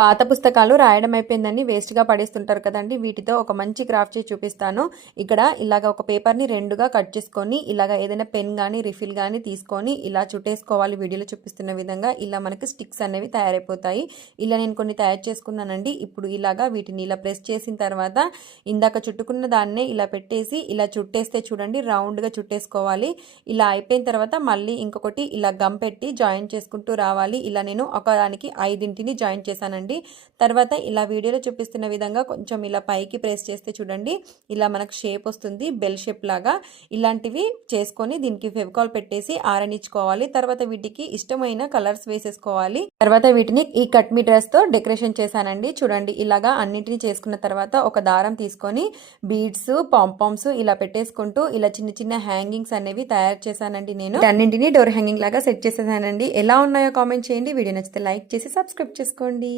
పాత పుస్తకాలు రాయడం అయిపోయిందని వేస్ట్గా పడేస్తుంటారు కదండి. వీటితో ఒక మంచి క్రాఫ్ట్ చేసి చూపిస్తాను. ఇక్కడ ఇలాగ ఒక పేపర్ని రెండుగా కట్ చేసుకొని ఇలాగ ఏదైనా పెన్ కానీ రిఫిల్ కానీ తీసుకొని ఇలా చుట్టేసుకోవాలి వీడియోలో చూపిస్తున్న విధంగా. ఇలా మనకి స్టిక్స్ అనేవి తయారైపోతాయి. ఇలా నేను కొన్ని తయారు చేసుకున్నానండి. ఇప్పుడు ఇలాగా వీటిని ఇలా ప్రెస్ చేసిన తర్వాత ఇందాక చుట్టుకున్న దాన్నే ఇలా పెట్టేసి ఇలా చుట్టేస్తే చూడండి రౌండ్గా చుట్టేసుకోవాలి. ఇలా అయిపోయిన తర్వాత మళ్ళీ ఇంకొకటి ఇలా గమ్ పెట్టి జాయిన్ చేసుకుంటూ రావాలి. ఇలా నేను ఒకదానికి ఐదింటిని జాయిన్ చేశానండి. తర్వాత ఇలా వీడియోలో చూపిస్తున్న విధంగా కొంచెం ఇలా పైకి ప్రెస్ చేస్తే చూడండి. ఇలా మనకు షేప్ వస్తుంది బెల్ షేప్ లాగా. ఇలాంటివి చేసుకొని దీనికి ఫెవికాల్ పెట్టేసి ఆరనిచ్చుకోవాలి. తర్వాత వీటికి ఇష్టమైన కలర్స్ వేసేసుకోవాలి. తర్వాత వీటిని ఈ కట్ మీ డ్రెస్తో డెకరేషన్ చేశానండి. చూడండి ఇలాగా అన్నింటిని చేసుకున్న తర్వాత ఒక దారం తీసుకొని బీడ్స్ పాంపామ్స్ ఇలా పెట్టేసుకుంటూ ఇలా చిన్న చిన్న హ్యాంగింగ్స్ అనేవి తయారు చేశానండి నేను. అన్నింటినీ డోర్ హ్యాంగింగ్ లాగా సెట్ చేసేసానండి. ఎలా ఉన్నాయో కామెంట్ చేయండి. వీడియో నచ్చితే లైక్ చేసి సబ్స్క్రైబ్ చేసుకోండి.